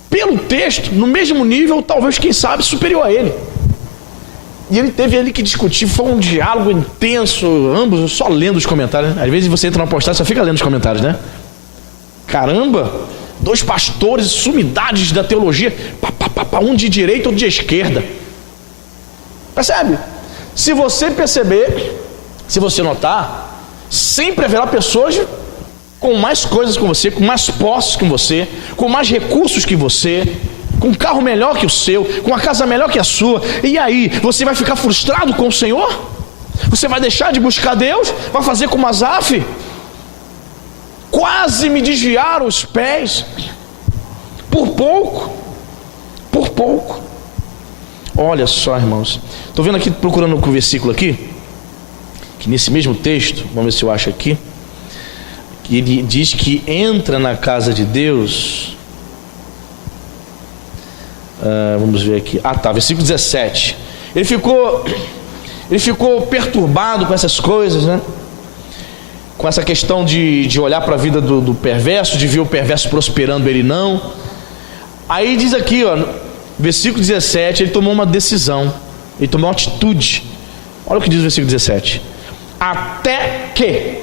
pelo texto, no mesmo nível, talvez, quem sabe, superior a ele. E ele teve ali que discutir, foi um diálogo intenso, ambos só lendo os comentários, né? Às vezes você entra na postagem e só fica lendo os comentários, né? Caramba, dois pastores, sumidades da teologia, um de direita, outro de esquerda. Percebe? Se você perceber, se você notar, sempre haverá pessoas com mais coisas que você, com mais posses que você, com mais recursos que você, com um carro melhor que o seu, com uma casa melhor que a sua. E aí, você vai ficar frustrado com o Senhor? Você vai deixar de buscar Deus? Vai fazer como Asaf? Quase me desviaram os pés. Por pouco. Por pouco. Olha só, irmãos. Estou vendo aqui, procurando o versículo aqui, que nesse mesmo texto, vamos ver se eu acho aqui, que ele diz que entra na casa de Deus. Vamos ver aqui. Versículo 17. Ele ficou perturbado com essas coisas, né? Com essa questão de olhar para a vida do perverso, de ver o perverso prosperando, ele não. Aí diz aqui, ó, versículo 17, ele tomou uma decisão, ele tomou uma atitude. Olha o que diz o versículo 17: até que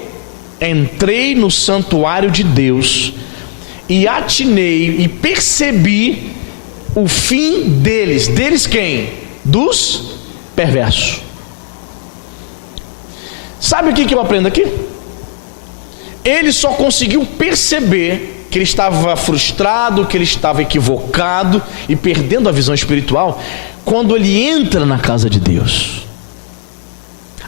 entrei no santuário de Deus e atinei e percebi o fim deles. Deles quem? Dos perversos. Sabe o que eu aprendo aqui? Ele só conseguiu perceber que ele estava frustrado, que ele estava equivocado e perdendo a visão espiritual quando ele entra na casa de Deus.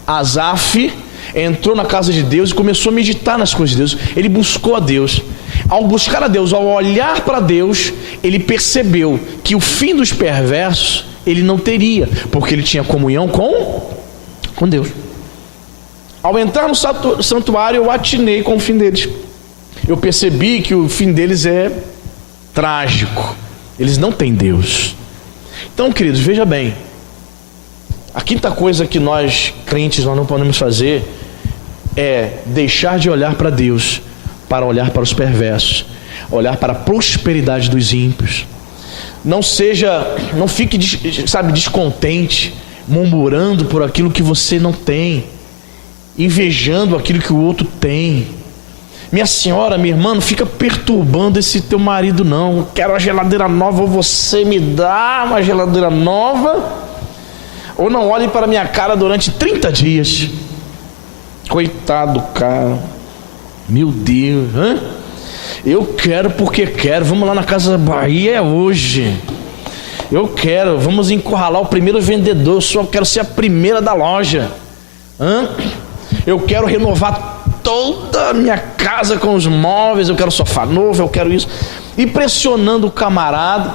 Asaf entrou na casa de Deus e começou a meditar nas coisas de Deus. Ele buscou a Deus. Ao buscar a Deus, ao olhar para Deus, ele percebeu que o fim dos perversos ele não teria, porque ele tinha comunhão com Deus. Ao entrar no santuário, eu atinei com o fim deles. Eu percebi que o fim deles é trágico. Eles não têm Deus. Então, queridos, veja bem, a quinta coisa que nós, crentes, nós não podemos fazer é deixar de olhar para Deus para olhar para os perversos, olhar para a prosperidade dos ímpios. Não fique, descontente, murmurando por aquilo que você não tem, invejando aquilo que o outro tem. Minha senhora, minha irmã, não fica perturbando esse teu marido não. Eu quero uma geladeira nova, ou você me dá uma geladeira nova, ou não olhe para minha cara durante 30 dias. Coitado, cara. Meu Deus, eu quero porque quero. Vamos lá na Casa Bahia, é hoje. Eu quero, vamos encurralar o primeiro vendedor. Eu só quero ser a primeira da loja. Eu quero renovar toda a minha casa com os móveis. Eu quero sofá novo, eu quero isso. E pressionando o camarada.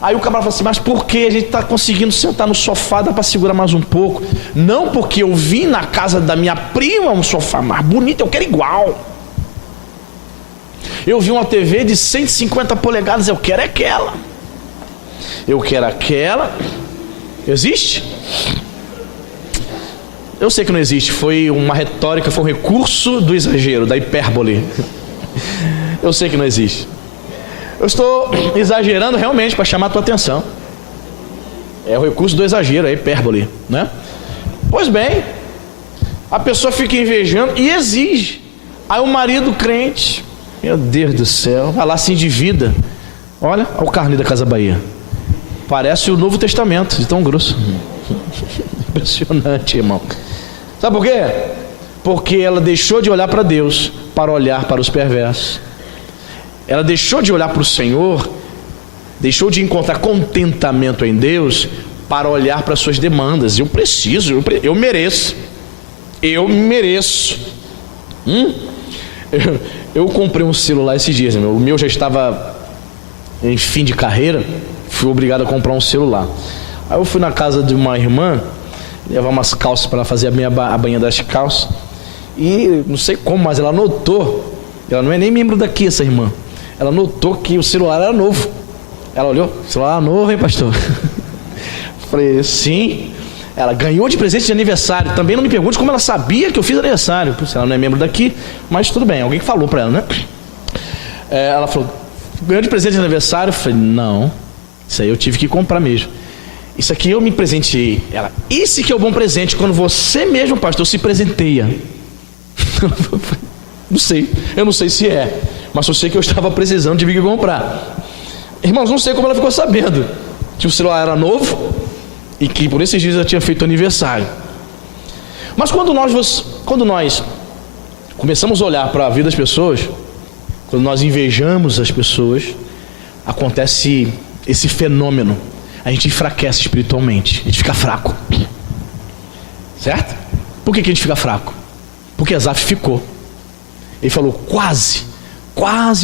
Aí o camarada fala assim: mas por que a gente está conseguindo sentar no sofá? Dá para segurar mais um pouco? Não, porque eu vim na casa da minha prima um sofá mais bonito, eu quero igual. Eu vi uma TV de 150 polegadas, eu quero aquela. Eu quero aquela. Existe? Eu sei que não existe, foi uma retórica, foi um recurso do exagero, da hipérbole. Eu sei que não existe. Eu estou exagerando realmente para chamar a tua atenção. É o recurso do exagero, a hipérbole, né? Pois bem, a pessoa fica invejando e exige. Aí o marido crente, meu Deus do céu, vai lá, se endivida. Olha o carnê da Casa Bahia. Parece o Novo Testamento, de tão grosso. Impressionante, irmão. Sabe por quê? Porque ela deixou de olhar para Deus para olhar para os perversos. Ela deixou de olhar para o Senhor, deixou de encontrar contentamento em Deus para olhar para as suas demandas. Eu preciso, eu mereço. Eu mereço. Eu comprei um celular esses dias, o meu já estava em fim de carreira, fui obrigado a comprar um celular. Aí eu fui na casa de uma irmã, levar umas calças para fazer a banha das calças, e não sei como, mas ela notou, ela não é nem membro daqui, essa irmã, ela notou que o celular era novo. Ela olhou, celular novo, hein, pastor? Falei, sim. Ela ganhou de presente de aniversário. Também não me pergunte como ela sabia que eu fiz aniversário. Ela não é membro daqui, mas tudo bem, alguém falou para ela, né? Ela falou, ganhou de presente de aniversário? Eu falei, não, isso aí eu tive que comprar mesmo. Isso aqui eu me presenteei. Ela, esse que é o bom presente, quando você mesmo, pastor, se presenteia. Não sei, eu não sei se é, mas eu sei que eu estava precisando, tive que comprar. Irmãos, não sei como ela ficou sabendo que o celular era novo e que por esses dias ela tinha feito aniversário. Mas quando nós começamos a olhar para a vida das pessoas, quando nós invejamos as pessoas, acontece esse fenômeno. A gente enfraquece espiritualmente, a gente fica fraco. Certo? Por que a gente fica fraco? Porque Asaf ficou. Ele falou, quase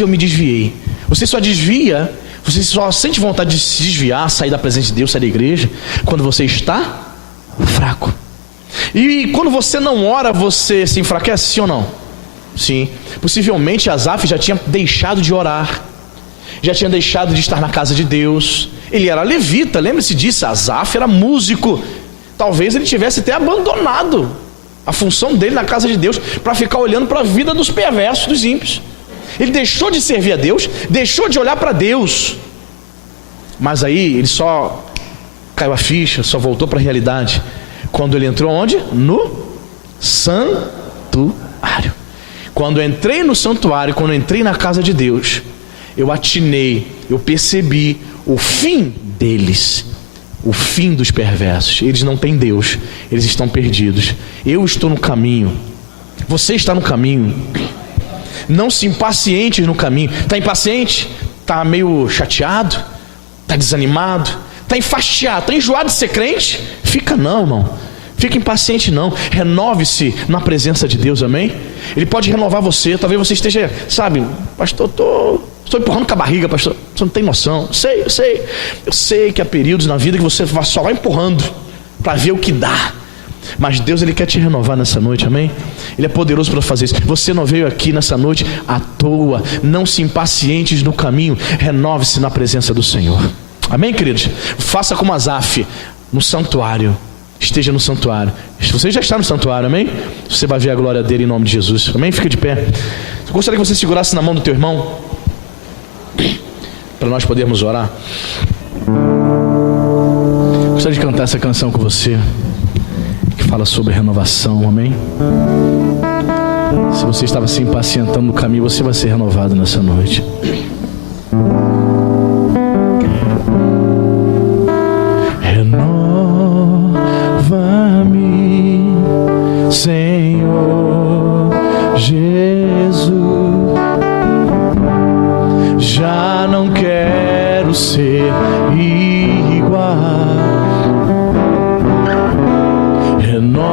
eu me desviei. Você só desvia, você só sente vontade de se desviar, sair da presença de Deus, sair da igreja, quando você está fraco. E quando você não ora, você se enfraquece, sim ou não? Sim. Possivelmente Asaf já tinha deixado de orar, já tinha deixado de estar na casa de Deus. Ele era levita, lembre-se disso. Asaf era músico. Talvez ele tivesse até abandonado a função dele na casa de Deus para ficar olhando para a vida dos perversos, dos ímpios. Ele deixou de servir a Deus, deixou de olhar para Deus, mas aí ele só caiu a ficha, só voltou para a realidade quando ele entrou onde? No santuário. Quando eu entrei no santuário, quando eu entrei na casa de Deus, eu atinei, eu percebi o fim deles, o fim dos perversos. Eles não têm Deus, eles estão perdidos. Eu estou no caminho, você está no caminho. Não se impacientes no caminho. Está impaciente? Está meio chateado? Está desanimado? Está enfastiado? Está enjoado de ser crente? Fica não, irmão. Fica impaciente não. Renove-se na presença de Deus, amém? Ele pode renovar você. Talvez você esteja, sabe, pastor, estou empurrando com a barriga, pastor. Você não tem noção. Eu sei que há períodos na vida que você só vai empurrando para ver o que dá. Mas Deus, Ele quer te renovar nessa noite, amém? Ele é poderoso para fazer isso. Você não veio aqui nessa noite à toa. Não se impacientes no caminho. Renove-se na presença do Senhor, amém, queridos? Faça como Asaf, no santuário. Esteja no santuário. Você já está no santuário, amém? Você vai ver a glória dele em nome de Jesus, amém? Fica de pé. Eu gostaria que você segurasse na mão do teu irmão, para nós podermos orar. Eu gostaria de cantar essa canção com você, que fala sobre renovação, amém? Se você estava se impacientando no caminho, você vai ser renovado nessa noite. Renova-me, Senhor Jesus. Já não quero ser igual. Renova-me,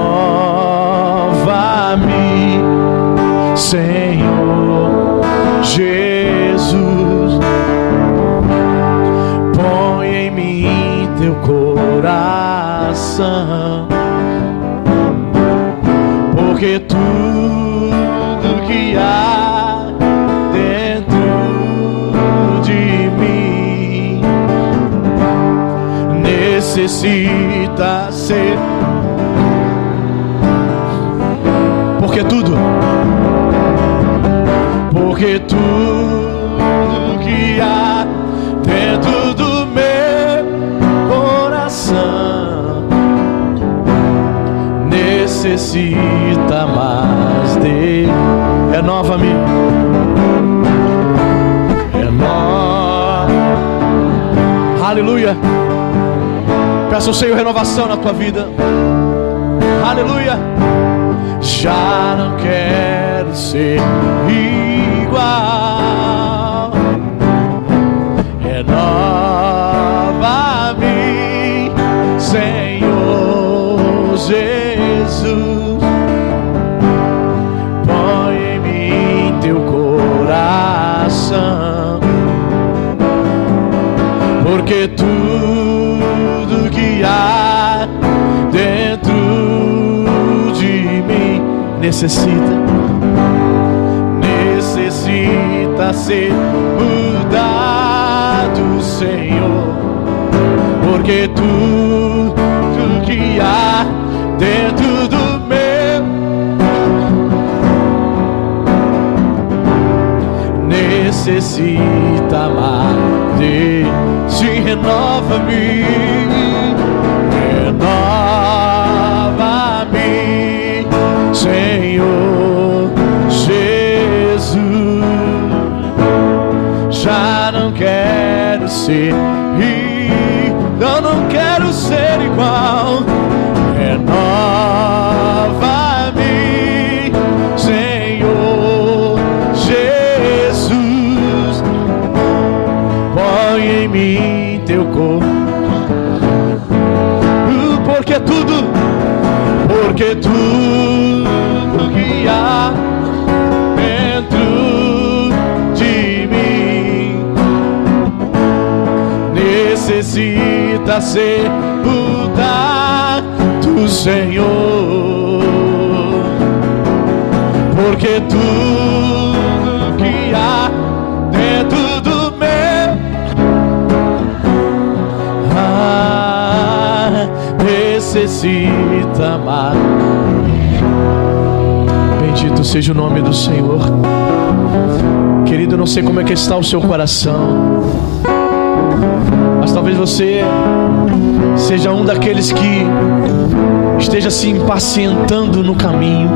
Senhor Jesus. Põe em mim teu coração, porque tudo que há dentro de mim necessita ser. Porque tudo que há dentro do meu coração necessita mais dele. Renova-me, aleluia. Peça ao Senhor renovação na tua vida, aleluia. Já não quero ser igual. Renova-me, Senhor Jesus. Põe em mim teu necessita ser mudado, Senhor, porque tudo que há dentro do meu necessita mais de se renova-me, renova-me, Senhor Jesus. Já não quero ser, eu não quero ser igual. Renova-me, Senhor Jesus. Põe em mim teu corpo, porque tudo que há dentro de mim necessita ser mudado, Senhor, porque tudo que há dentro do meu necessita mais. Bendito seja o nome do Senhor. Querido, eu não sei como é que está o seu coração, mas talvez você seja um daqueles que esteja se impacientando no caminho.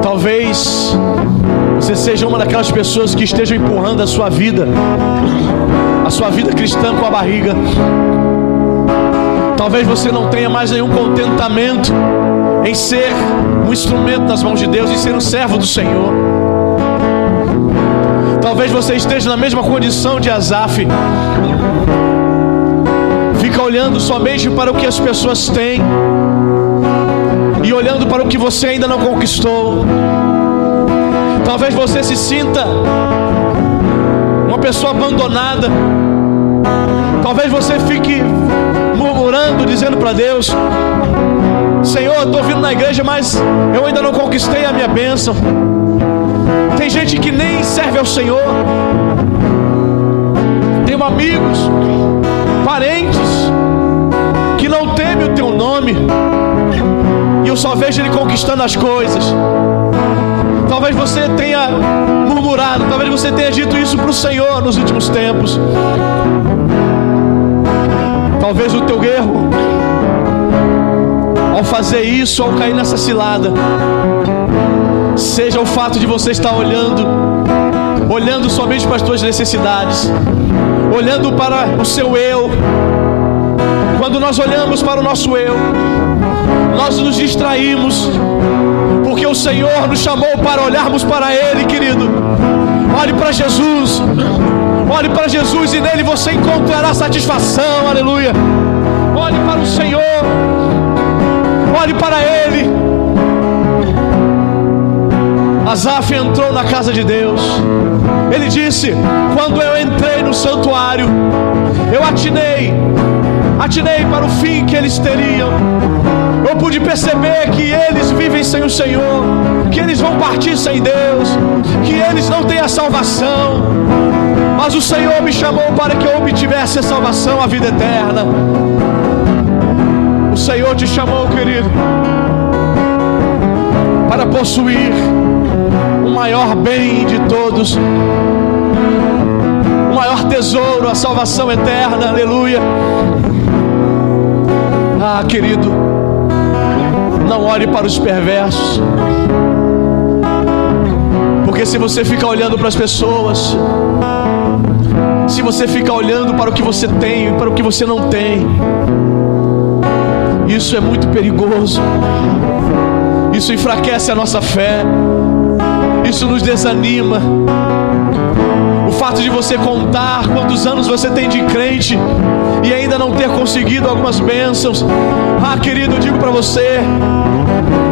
Talvez você seja uma daquelas pessoas que estejam empurrando a sua vida cristã com a barriga. Talvez você não tenha mais nenhum contentamento em ser um instrumento nas mãos de Deus, em ser um servo do Senhor. Talvez você esteja na mesma condição de Asaf, fica olhando somente para o que as pessoas têm e olhando para o que você ainda não conquistou. Talvez você se sinta uma pessoa abandonada. Talvez você fique murmurando, dizendo para Deus: Senhor, eu estou vindo na igreja, mas eu ainda não conquistei a minha bênção. Tem gente que nem serve ao Senhor. Tenho amigos, parentes que não temem o teu nome, e eu só vejo ele conquistando as coisas. Talvez você tenha murmurado, talvez você tenha dito isso para o Senhor nos últimos tempos. Talvez o teu erro, ao fazer isso, ao cair nessa cilada, seja o fato de você estar olhando somente para as tuas necessidades, olhando para o seu eu. Quando nós olhamos para o nosso eu, nós nos distraímos, porque o Senhor nos chamou para olharmos para Ele, querido. Olhe para Jesus, olhe para Jesus, e nele você encontrará satisfação, aleluia. Olhe para o Senhor, olhe para Ele. Asaf entrou na casa de Deus. Ele disse: quando eu entrei no santuário, eu atinei para o fim que eles teriam. Eu pude perceber que eles vivem sem o Senhor, que eles vão partir sem Deus, que eles não têm a salvação. Mas o Senhor me chamou para que eu obtivesse a salvação, a vida eterna. O Senhor te chamou, querido, para possuir o maior bem de todos, o maior tesouro, a salvação eterna, aleluia. Ah, querido, não olhe para os perversos, porque se você fica olhando para as pessoas, se você fica olhando para o que você tem e para o que você não tem, isso é muito perigoso. Isso enfraquece a nossa fé, isso nos desanima. O fato de você contar quantos anos você tem de crente e ainda não ter conseguido algumas bênçãos, ah, querido, eu digo para você,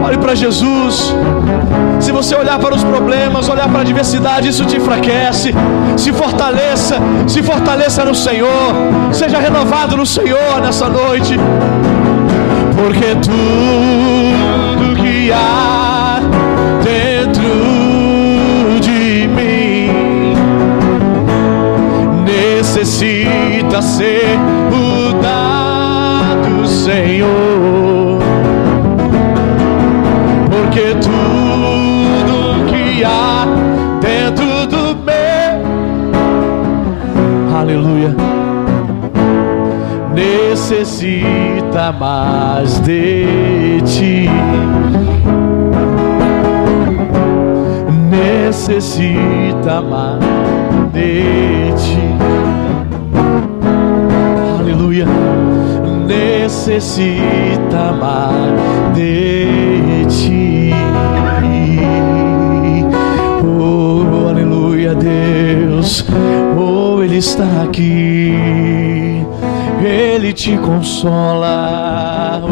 olhe para Jesus. Se você olhar para os problemas, olhar para a adversidade, isso te enfraquece. Se fortaleça no Senhor, seja renovado no Senhor nessa noite, porque tudo que que há dentro de mim necessita ser mudado, Senhor, porque tudo que há dentro do meu, aleluia, necessita mais de ti, necessita mais de ti, aleluia, necessita mais de ti, oh, aleluia, Deus, oh, Ele está aqui, Ele te consola,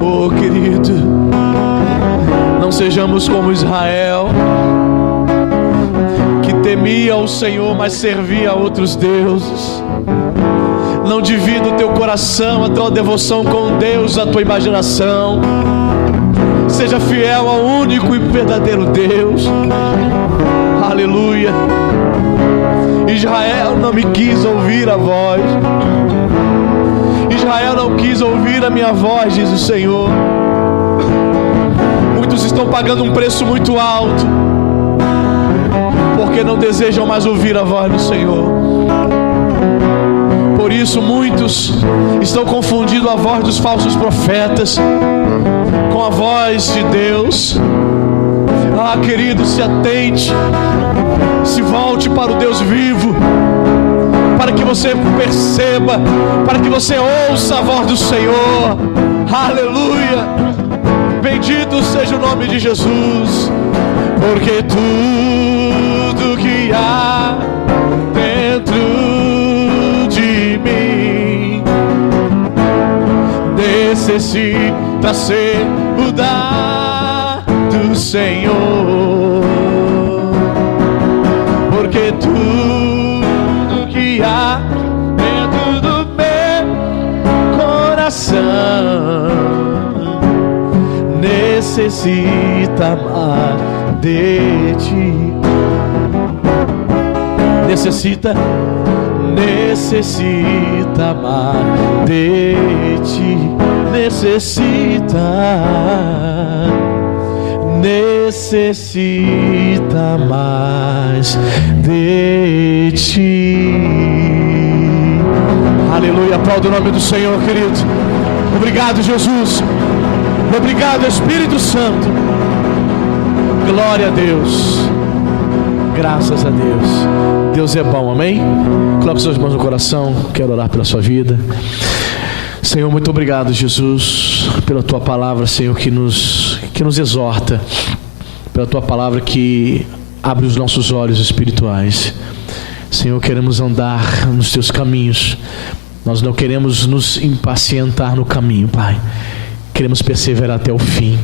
oh, querido, não sejamos como Israel, que temia o Senhor, mas servia a outros deuses. Não divida o teu coração, a tua devoção com Deus, a tua imaginação. Seja fiel ao único e verdadeiro Deus. Aleluia. Israel não me quis ouvir a voz. Israel não quis ouvir a minha voz, diz o Senhor. Muitos estão pagando um preço muito alto, porque não desejam mais ouvir a voz do Senhor. Por isso muitos estão confundindo a voz dos falsos profetas com a voz de Deus. Ah, querido, se atente, se volte para o Deus vivo, para que você perceba, para que você ouça a voz do Senhor. Aleluia, bendito seja o nome de Jesus, porque tudo que há dentro de mim necessita ser mudado, Senhor, porque tudo que há dentro do meu coração necessita mais de ti, necessita mais de ti, necessita mais de ti. Aleluia, aplauda o nome do Senhor, querido. Obrigado, Jesus. Obrigado, Espírito Santo. Glória a Deus. Graças a Deus. Deus é bom, amém? Coloque suas mãos no coração. Quero orar pela sua vida. Senhor, muito obrigado, Jesus, pela tua palavra, Senhor, que nos exorta, pela tua palavra que abre os nossos olhos espirituais. Senhor, queremos andar nos teus caminhos. Nós não queremos nos impacientar no caminho, Pai. Queremos perseverar até o fim.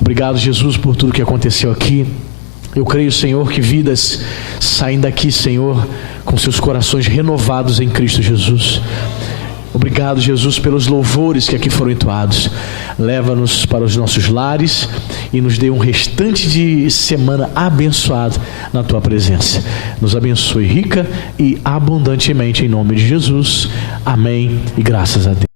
Obrigado, Jesus, por tudo que aconteceu aqui. Eu creio, Senhor, que vidas saem daqui, Senhor, com seus corações renovados em Cristo Jesus. Obrigado, Jesus, pelos louvores que aqui foram entoados. Leva-nos para os nossos lares e nos dê um restante de semana abençoado na tua presença. Nos abençoe rica e abundantemente em nome de Jesus. Amém e graças a Deus.